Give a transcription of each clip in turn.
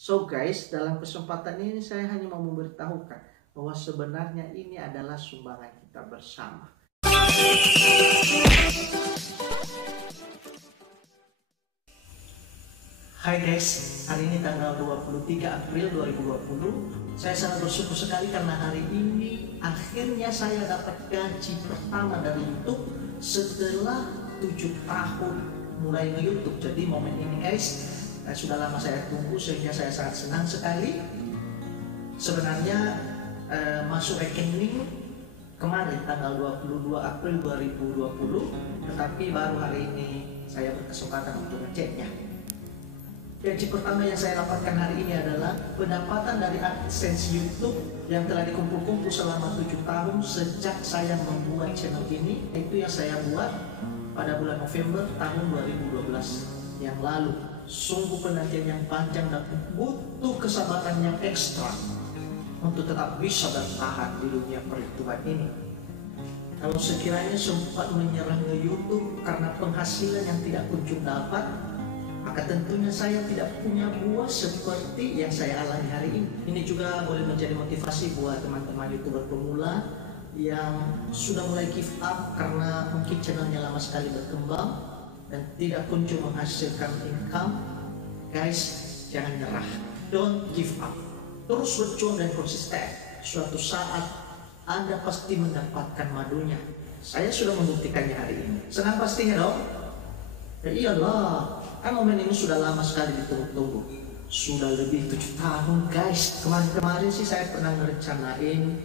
So guys, dalam kesempatan ini saya hanya mau memberitahukan bahwa sebenarnya ini adalah sumbangan kita bersama. Hai guys, hari ini tanggal 23 April 2020. Saya sangat bersyukur sekali karena hari ini akhirnya saya dapat gaji pertama dari YouTube setelah 7 tahun mulai nge-YouTube. Jadi momen ini guys, sudah lama saya tunggu sehingga saya sangat senang sekali. Sebenarnya masuk rekening kemarin tanggal 22 April 2020, tetapi baru hari ini saya berkesempatan untuk ngeceknya. Gaji pertama yang saya dapatkan hari ini adalah pendapatan dari AdSense YouTube yang telah dikumpul-kumpul selama 7 tahun sejak saya membuat channel ini. Itu yang saya buat pada bulan November tahun 2012 yang lalu. Sungguh penantian yang panjang dan butuh kesabaran yang ekstra untuk tetap bisa bertahan di dunia perhitungan ini. Kalau sekiranya sempat menyerah ke YouTube karena penghasilan yang tidak kunjung dapat, maka tentunya saya tidak punya buah seperti yang saya alami hari ini. Ini juga boleh menjadi motivasi buat teman-teman YouTuber pemula yang sudah mulai give up karena mungkin channelnya lama sekali berkembang dan tidak kunjung menghasilkan income. Guys, jangan nyerah, don't give up, terus berjuang dan konsisten. Suatu saat Anda pasti mendapatkan madunya. Saya sudah membuktikannya hari ini. Senang pastinya dong? Ya iyalah, kan momen ini sudah lama sekali ditunggu-tunggu. Sudah lebih 7 tahun guys. Kemarin sih saya pernah merencanain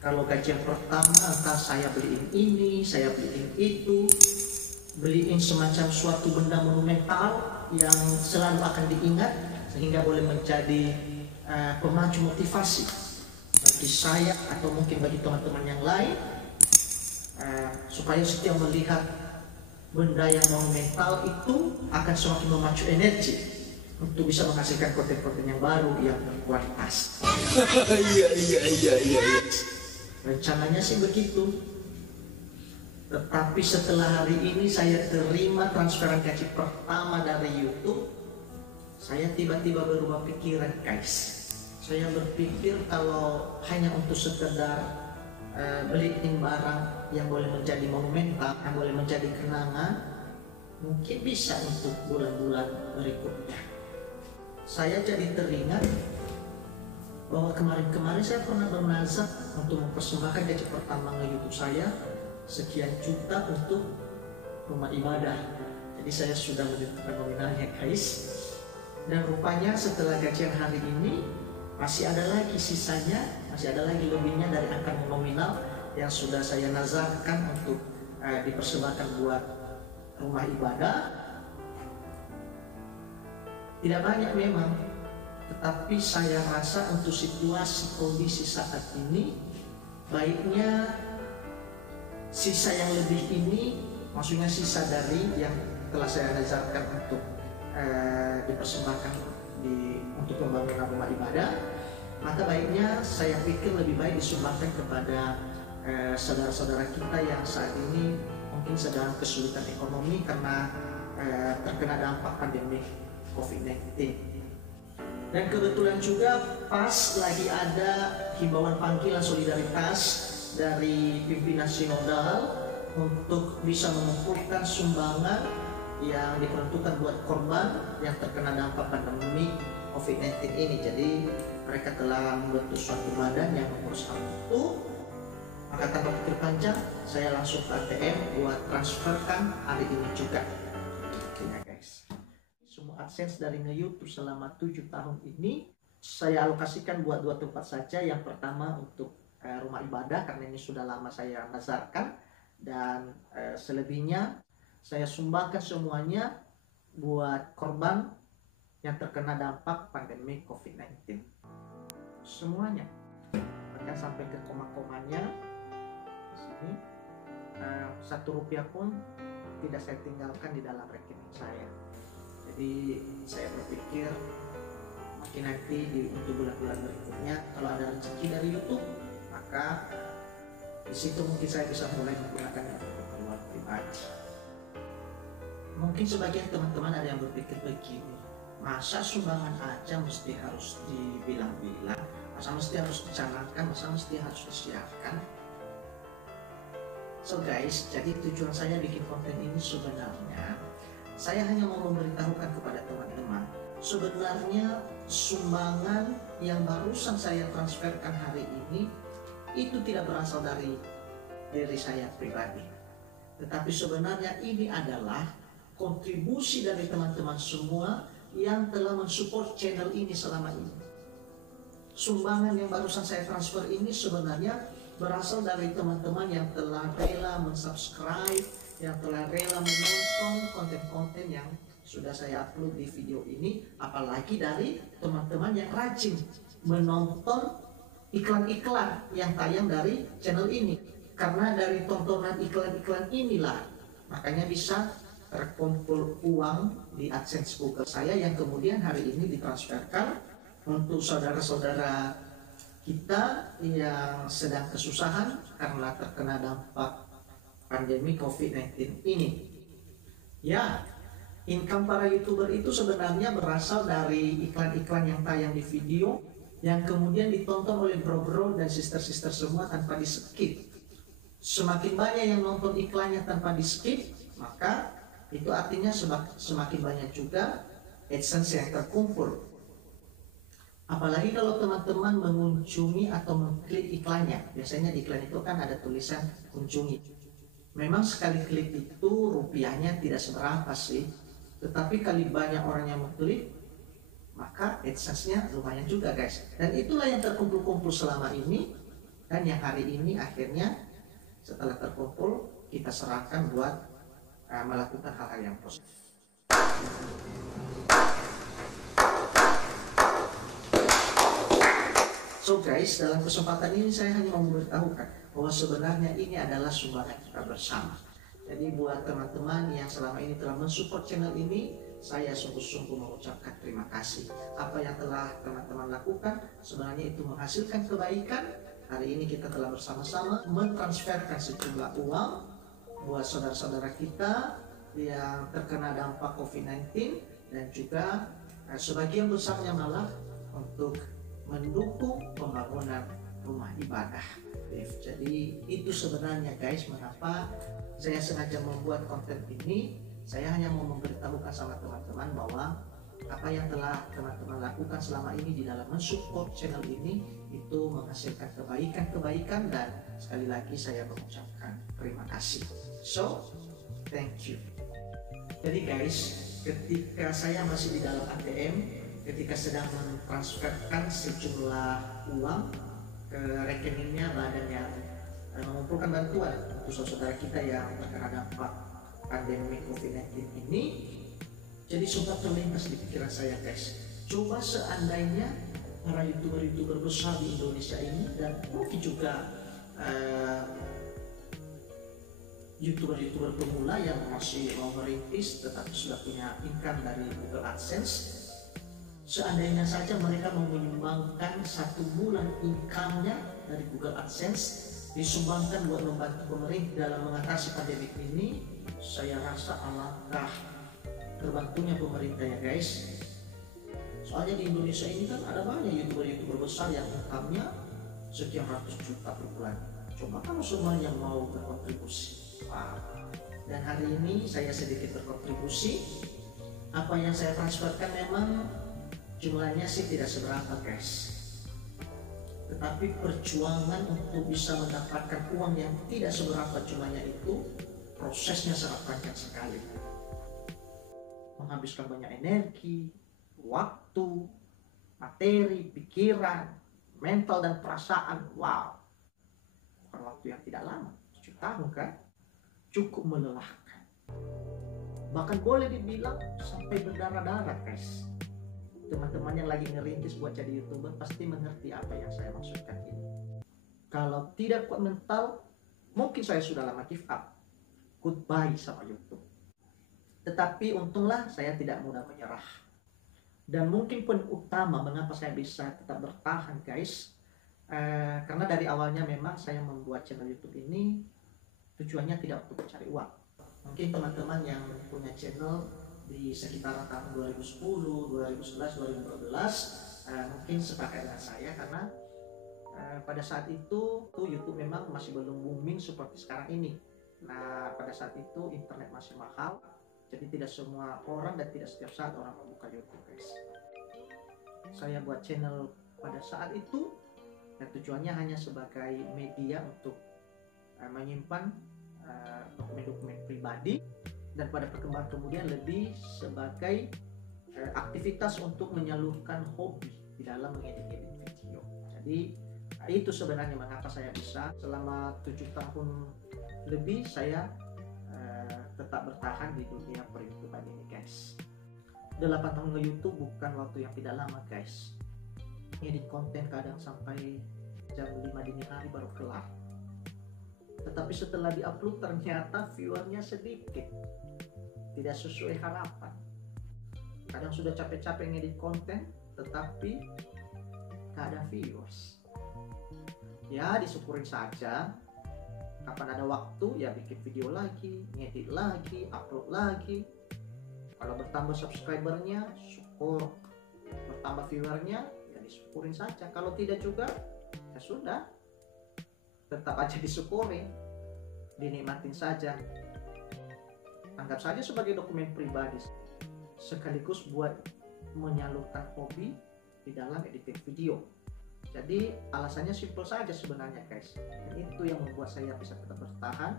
kalau gajian pertama entah saya beliin ini, saya beliin itu, beliin semacam suatu benda monumental yang selalu akan diingat sehingga boleh menjadi pemacu motivasi bagi saya atau mungkin bagi teman-teman yang lain, supaya setiap melihat benda yang monumental itu akan semakin memacu energi untuk bisa menghasilkan konten-konten yang baru yang berkualitas. Iya. Rencananya sih begitu. Tetapi setelah hari ini saya terima transferan gaji pertama dari YouTube, saya tiba-tiba berubah pikiran guys. Saya berpikir kalau hanya untuk sekedar beliin barang yang boleh menjadi monumental, yang boleh menjadi kenangan, mungkin bisa untuk bulan-bulan berikutnya. Saya jadi teringat bahwa kemarin-kemarin saya pernah bernazar untuk mempersembahkan gaji pertama ke YouTube saya sekian juta untuk rumah ibadah. Jadi saya sudah menentukan nominalnya guys. Dan rupanya setelah gajian hari ini masih ada lagi sisanya, masih ada lagi lebihnya dari angka nominal yang sudah saya nazarkan untuk dipersembahkan buat rumah ibadah. Tidak banyak memang, tetapi saya rasa untuk situasi kondisi saat ini baiknya sisa yang lebih ini, maksudnya sisa dari yang telah saya nazarkan untuk dipersembahkan untuk pembangunan rumah ibadah, maka baiknya saya pikir lebih baik disumbangkan kepada saudara-saudara kita yang saat ini mungkin sedang kesulitan ekonomi karena terkena dampak pandemi COVID-19. Dan kebetulan juga pas lagi ada himbauan panggilan solidaritas dari pimpinan sinodal untuk bisa mengumpulkan sumbangan yang diperuntukkan buat korban yang terkena dampak pandemi COVID-19 ini. Jadi mereka telah membentuk suatu badan yang mengurus hal itu. Maka tanpa pikir panjang, saya langsung ke ATM buat transferkan hari ini juga. Oke guys, semua AdSense dari nge-YouTube selama 7 tahun ini saya alokasikan buat 2 tempat saja. Yang pertama untuk rumah ibadah karena ini sudah lama saya nazarkan, dan selebihnya saya sumbangkan semuanya buat korban yang terkena dampak pandemi COVID-19. Semuanya, bahkan sampai ke koma-komanya sini, 1 rupiah pun tidak saya tinggalkan di dalam rekening saya. Jadi saya berpikir mungkin nanti untuk bulan-bulan berikutnya kalau ada rezeki dari YouTube, maka di situ mungkin saya bisa mulai menggunakannya untuk keperluan pribadi. Mungkin sebagian teman-teman ada yang berpikir begini, Masa sumbangan aja mesti harus dibilang-bilang, masa mesti harus dicanangkan, masa mesti harus disiarkan. So guys, jadi tujuan saya bikin konten ini sebenarnya saya hanya mau memberitahukan kepada teman-teman, sebenarnya sumbangan yang barusan saya transferkan hari ini itu tidak berasal dari diri saya pribadi, tetapi sebenarnya ini adalah kontribusi dari teman-teman semua yang telah mensupport channel ini selama ini. Sumbangan yang barusan saya transfer ini sebenarnya berasal dari teman-teman yang telah rela mensubscribe, yang telah rela menonton konten-konten yang sudah saya upload di video ini, apalagi dari teman-teman yang rajin menonton iklan-iklan yang tayang dari channel ini. Karena dari tontonan iklan-iklan inilah makanya bisa terkumpul uang di AdSense Google saya yang kemudian hari ini ditransferkan untuk saudara-saudara kita yang sedang kesusahan karena terkena dampak pandemi COVID-19 ini. Ya, income para YouTuber itu sebenarnya berasal dari iklan-iklan yang tayang di video yang kemudian ditonton oleh bro-bro dan sister-sister semua tanpa di-skip. Semakin banyak yang nonton iklannya tanpa di-skip, maka itu artinya semakin banyak juga AdSense yang terkumpul. Apalagi kalau teman-teman mengunjungi atau mengklik iklannya. Biasanya di iklan itu kan ada tulisan kunjungi. Memang sekali klik itu rupiahnya tidak seberapa sih, tetapi kali banyak orang yang mengklik, maka AdSense-nya lumayan juga guys. Dan itulah yang terkumpul-kumpul selama ini, dan yang hari ini akhirnya setelah terkumpul kita serahkan buat melakukan hal-hal yang positif. So guys, dalam kesempatan ini saya hanya mau memberitahukan bahwa sebenarnya ini adalah sumbangan kita bersama. Jadi buat teman-teman yang selama ini telah mensupport channel ini, saya sungguh-sungguh mengucapkan terima kasih. Apa yang telah teman-teman lakukan sebenarnya itu menghasilkan kebaikan. Hari ini kita telah bersama-sama mentransferkan sejumlah uang buat saudara-saudara kita yang terkena dampak COVID-19 dan juga sebagian besarnya malah untuk mendukung pembangunan rumah ibadah. Jadi itu sebenarnya guys mengapa saya sengaja membuat konten ini. Saya hanya mau memberitahukan sama teman-teman bahwa apa yang telah teman-teman lakukan selama ini di dalam mensupport channel ini itu menghasilkan kebaikan-kebaikan, dan sekali lagi saya mengucapkan terima kasih. So, thank you. Jadi guys, ketika saya masih di dalam ATM, ketika sedang mentransferkan sejumlah uang ke rekeningnya badan yang mengumpulkan bantuan untuk saudara kita yang terkena dampak pandemi COVID-19 ini, jadi sempat terlintas di pikiran saya guys, coba seandainya para YouTuber besar di Indonesia ini dan mungkin juga YouTuber pemula yang masih mau merintis tetapi sudah punya income dari Google AdSense, seandainya saja mereka mau menyumbangkan 1 bulan income-nya dari Google AdSense disumbangkan buat membantu pemerintah dalam mengatasi pandemi ini, saya rasa alangkah terbantunya pemerintah ya guys. Soalnya di Indonesia ini kan ada banyak YouTuber besar yang income-nya sekian ratus juta per bulan. Coba kalau semuanya mau berkontribusi. Wow. Dan hari ini saya sedikit berkontribusi. Apa yang saya transferkan memang jumlahnya sih tidak seberapa guys, tetapi perjuangan untuk bisa mendapatkan uang yang tidak seberapa jumlahnya itu prosesnya sangat panjang sekali, menghabiskan banyak energi, waktu, materi, pikiran, mental dan perasaan. Wow, bukan waktu yang tidak lama, 7 tahun kan, cukup melelahkan, bahkan boleh dibilang sampai berdarah-darah guys. Teman-teman yang lagi ngerintis buat jadi YouTuber pasti mengerti apa yang saya maksudkan ini. Kalau tidak kuat mental, mungkin saya sudah lama give up, goodbye sama YouTube. Tetapi untunglah saya tidak mudah menyerah. Dan mungkin pun utama mengapa saya bisa tetap bertahan guys, karena dari awalnya memang saya membuat channel YouTube ini tujuannya tidak untuk mencari uang. Mungkin teman-teman yang punya channel di sekitaran tahun 2010, 2011, 2012 mungkin sepakat dengan saya karena pada saat itu YouTube memang masih belum booming seperti sekarang ini. Nah, pada saat itu internet masih mahal, jadi tidak semua orang dan tidak setiap saat orang membuka YouTube, guys. Saya buat channel pada saat itu dan tujuannya hanya sebagai media untuk menyimpan dokumen-dokumen pribadi, dan pada perkembangan kemudian lebih sebagai aktivitas untuk menyalurkan hobi di dalam mengedit-edit video. Jadi itu sebenarnya mengapa saya bisa selama 7 tahun lebih saya tetap bertahan di dunia per-YouTubean ini, guys. 8 tahun nge-YouTube bukan waktu yang tidak lama, guys. Edit konten kadang sampai jam 5 dini hari baru kelar. Tetapi setelah diupload ternyata viewernya sedikit, tidak sesuai harapan. Kadang sudah capek-capek ngedit konten tetapi gak ada viewers. Ya disyukurin saja, kapan ada waktu ya bikin video lagi, ngedit lagi, upload lagi. Kalau bertambah subscribernya syukur, bertambah viewernya ya disyukurin saja. Kalau tidak juga ya sudah, tetap aja disyukuri, dinikmatin saja. Anggap saja sebagai dokumen pribadi sekaligus buat menyalurkan hobi di dalam editing video. Jadi alasannya simpel saja sebenarnya, guys. Dan itu yang membuat saya bisa tetap bertahan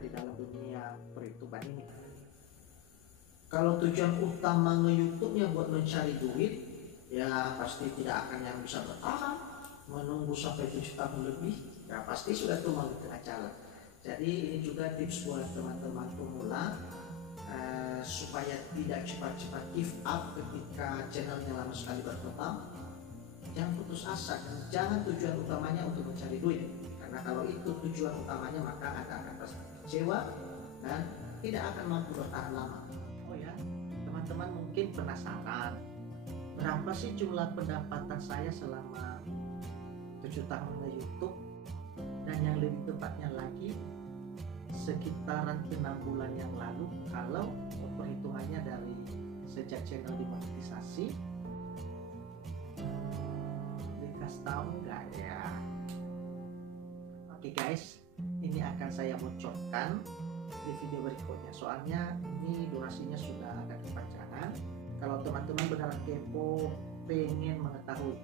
di dalam dunia per-YouTubean ini. Kalau tujuan utama nge-YouTube-nya buat mencari duit, ya pasti tidak akan yang bisa bertahan menunggu sampai 7 tahun lebih. Ya pasti sudah tua di tengah jalan. Jadi ini juga tips buat teman-teman pemula supaya tidak cepat-cepat give up ketika channelnya lama sekali berkembang. Jangan putus asa, jangan tujuan utamanya untuk mencari duit, karena kalau itu tujuan utamanya maka Anda akan pasti kecewa dan tidak akan mampu bertahan lama. Oh ya, teman-teman mungkin penasaran berapa sih jumlah pendapatan saya selama 7 tahun di YouTube, dan yang lebih tepatnya lagi sekitaran 6 bulan yang lalu kalau perhitungannya dari sejak channel dimonetisasi. Dikasih tahu nggak ya? Oke guys, ini akan saya bocorkan di video berikutnya, soalnya ini durasinya sudah agak kepanjangan. Kalau teman-teman benar kepo pengen mengetahui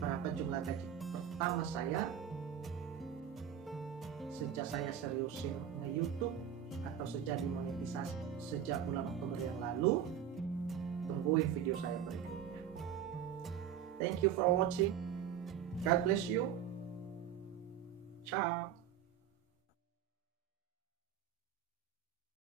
berapa jumlah gaji pertama saya sejak saya seriusin nge-YouTube atau sejak dimonetisasi sejak bulan Oktober yang lalu, tungguin video saya berikutnya. Thank you for watching. God bless you. Ciao.